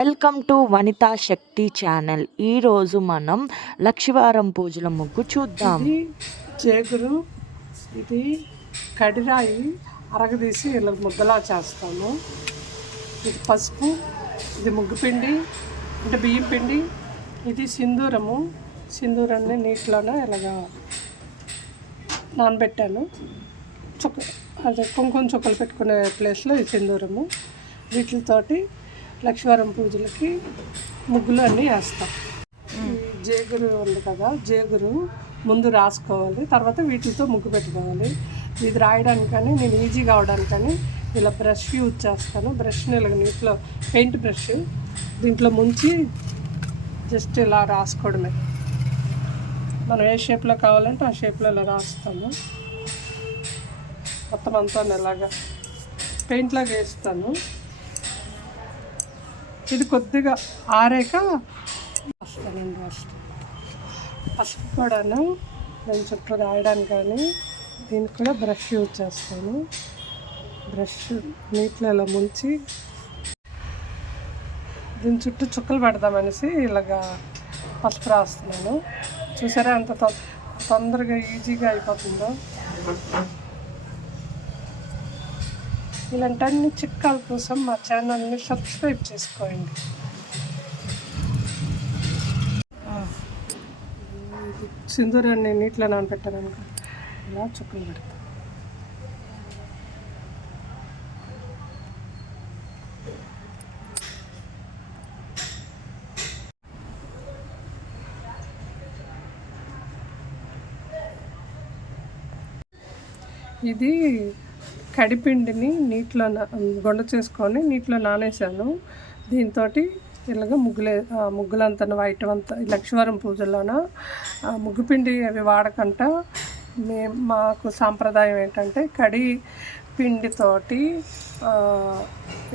Welcome to Vanitha Shakti channel. ఈరోజు మనం లక్షవారం పూజల ముగ్గు చూద్దాం. ఇది జేగురు, ఇది కడిరాయి అరగదీసి ఇలా ముద్దలా చేస్తాము. ఇది పసుపు, ఇది ముగ్గు పిండి అంటే బియ్యం పిండి, ఇది సింధూరము. సింధూరాన్ని నీటిలోనే ఇలాగా నానబెట్టాను. అదే కుంకుమ చుక్కలు పెట్టుకునే ప్లేస్లో ఈ సింధూరము. వీటితోటి లక్షవారం పూజలకి ముగ్గులు అన్నీ వేస్తాం. జేగురు ఉంది కదా, జేగురు ముందు రాసుకోవాలి, తర్వాత వీటితో ముగ్గు పెట్టుకోవాలి. ఇది రాయడానికని నేను ఈజీగా అవడానికని ఇలా బ్రష్ యూజ్ చేస్తాను. బ్రష్ని ఇలా నీటిలో పెయింట్ బ్రష్ దీంట్లో ముంచి జస్ట్ ఇలా రాసుకోవడమే. మనం ఏ షేప్లో కావాలంటే ఆ షేప్లో ఇలా రాస్తాము. మొత్తం అంతా ఇలాగా పెయింట్లాగా వేస్తాను. ఇది కొద్దిగా ఆరాక వస్తానండి. పసుపు కూడాను నేను చుట్టూ రాయడానికి కానీ దీనికి కూడా బ్రష్ యూజ్ చేస్తాను. బ్రష్ నీటిలో ఇలా ముంచి దీని చుట్టూ చుక్కలు పెడదామనేసి ఇలాగా పసుపు రాస్తున్నాను. చూసారా ఎంత తొందరగా ఈజీగా అయిపోతుందో. ఇలాంటి అన్ని చిట్కాల కోసం మా ఛానల్ని సబ్స్క్రైబ్ చేసుకోండి. సింధూరాన్ని నీటిలో నానబెట్టాను అనుకో, ఇలా చుక్కలు పెడతాను. ఇది కడిపిండిని నీటిలో గుండ చేసుకొని నీటిలో నానేసాను. దీంతో ఇలాగ ముగ్గులంతా వైట్ అంతా లక్షవారం పూజల్లోన ముగ్గుపిండి అవి వాడకంట. మాకు సాంప్రదాయం ఏంటంటే కడి పిండితోటి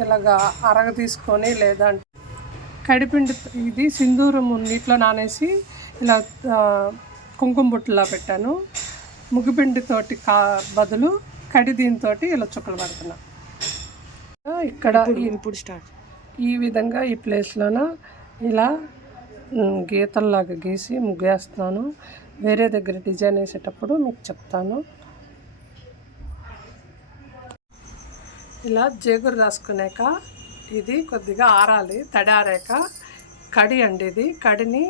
ఇలాగ అరగ తీసుకొని లేదంటే కడిపిండి ఇది సింధూరం నీటిలో నానేసి ఇలా కుంకుమ బుట్టలా పెట్టాను. ముగ్గుపిండితోటి బదులు కడి దీంతో ఇలా చుక్కలు పడుతున్నా. ఇక్కడ ఇప్పుడు స్టార్ట్ ఈ విధంగా ఈ ప్లేస్లోన ఇలా గీతల్లాగా గీసి ముగ్గేస్తున్నాను. వేరే దగ్గర డిజైన్ వేసేటప్పుడు మీకు చెప్తాను. ఇలా జేగురు రాసుకున్నాక ఇది కొద్దిగా ఆరాలి. తడి ఆరాక కడి అండి, ఇది కడిని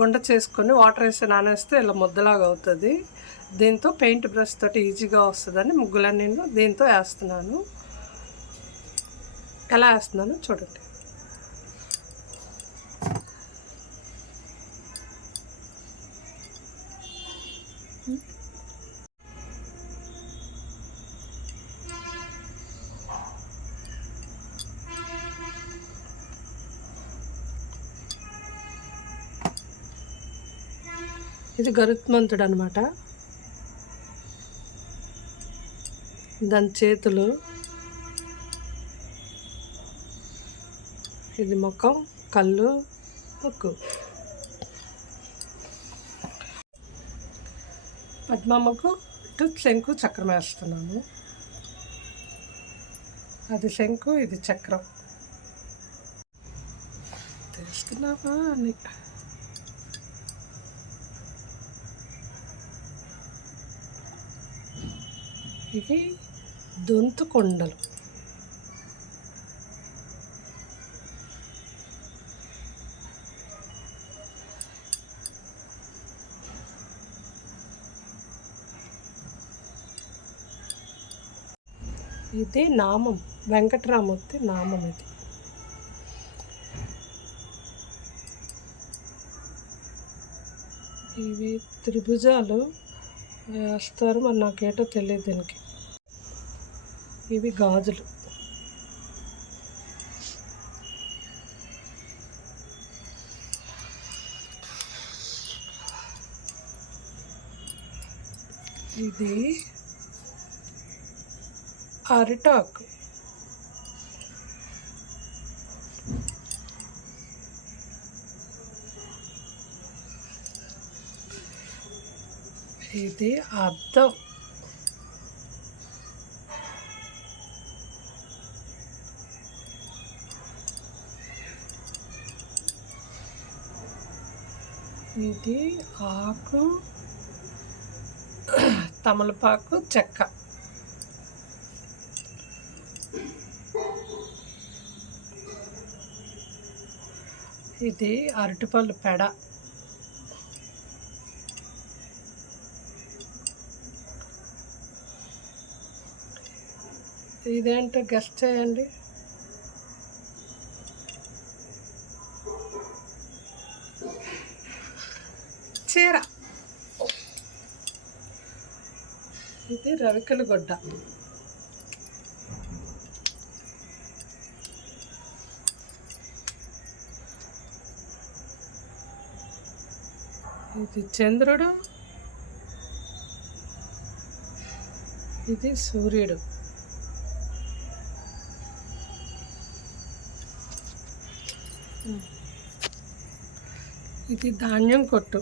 గుండ చేసుకొని వాటర్ వేసి నానేస్తే ఇలా ముద్దలాగా అవుతుంది. దీంతో పెయింట్ బ్రష్ తోటి ఈజీగా వస్తుందని ముగ్గులన్నీ నేను దీంతో వేస్తున్నాను. ఎలా వేస్తున్నాను చూడండి. ఇది గరుత్మంతుడు అనమాట. దాని చేతులు, ఇది ముఖం, కళ్ళు, ముక్కు. పద్మమ్మకు ఇటు శంకు చక్రం వేస్తున్నాను. అది శంకు, ఇది చక్రం. తెలుస్తున్నావా అని ఇవి దొంతు కొండలు. ఇది నామం, వెంకటరామూర్తి నామం. ఇది ఇవి త్రిభుజాలు వేస్తారు, మరి నాకేటో తెలియదు దీనికి. ఇవి గాజులు. ఇది అరిటాకు. ఇది అద్దం. ఇది ఆకు, తమలపాకు, చెక్క. ఇది అరటిపళ్ళు పెడ. ఇదేంటో గెస్ట్ చేయండి. చీర. ఇది రవికల గుడ్డ. ఇది చంద్రుడు, ఇది సూర్యుడు. ఇది ధాన్యం కొట్టు.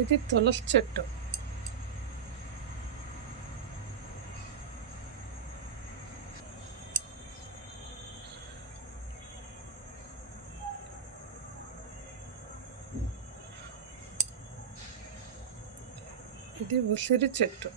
ఇది తులసి చెట్టు. ఇది ఉసిరి చెట్టు.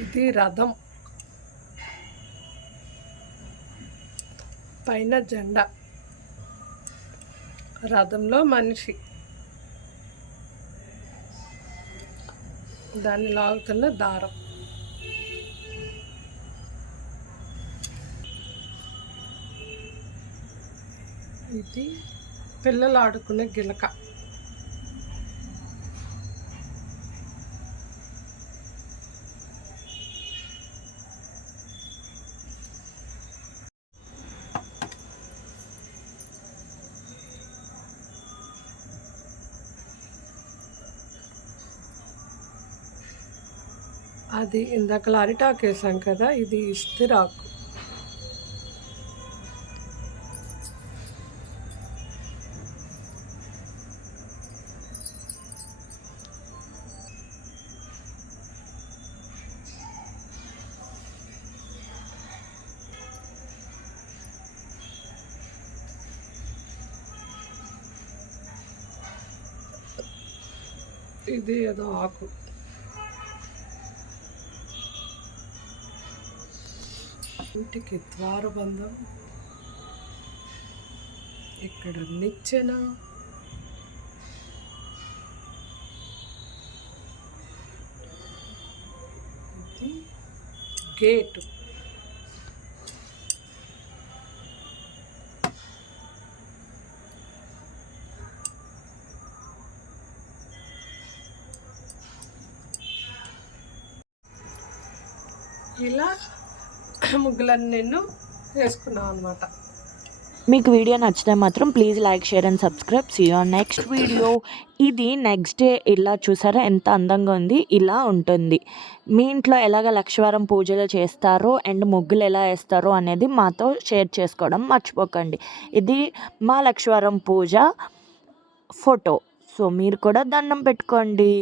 ఇది రథం, పైన జెండా, రథంలో మనిషి, దాన్ని లాగుతున్న దారం. ఇది పిల్లలు ఆడుకునే గిలక. అది ఇందాక అరిటాకు వేసాం కదా, ఇది ఇస్తిరాకు. ఇది ఏదో ఆకు. ఇంటికి ద్వారబంధం, ఇక్కడ నిచ్చెన, ఇది గేటు. ఇలా ముగ్గులన్నీ నేను వేసుకున్నాం అనమాట. మీకు వీడియో నచ్చితే మాత్రం please like, share and subscribe. See you on next video. ఇది నెక్స్ట్ డే ఇలా చూసారా ఎంత అందంగా ఉంది. ఇలా ఉంటుంది. మీ ఇంట్లో ఎలాగ లక్షవారం పూజలు చేస్తారో అండ్ ముగ్గులు ఎలా వేస్తారో అనేది మాతో షేర్ చేసుకోవడం మర్చిపోకండి. ఇది మా లక్షవారం పూజ ఫోటో. సో మీరు కూడా దండం పెట్టుకోండి.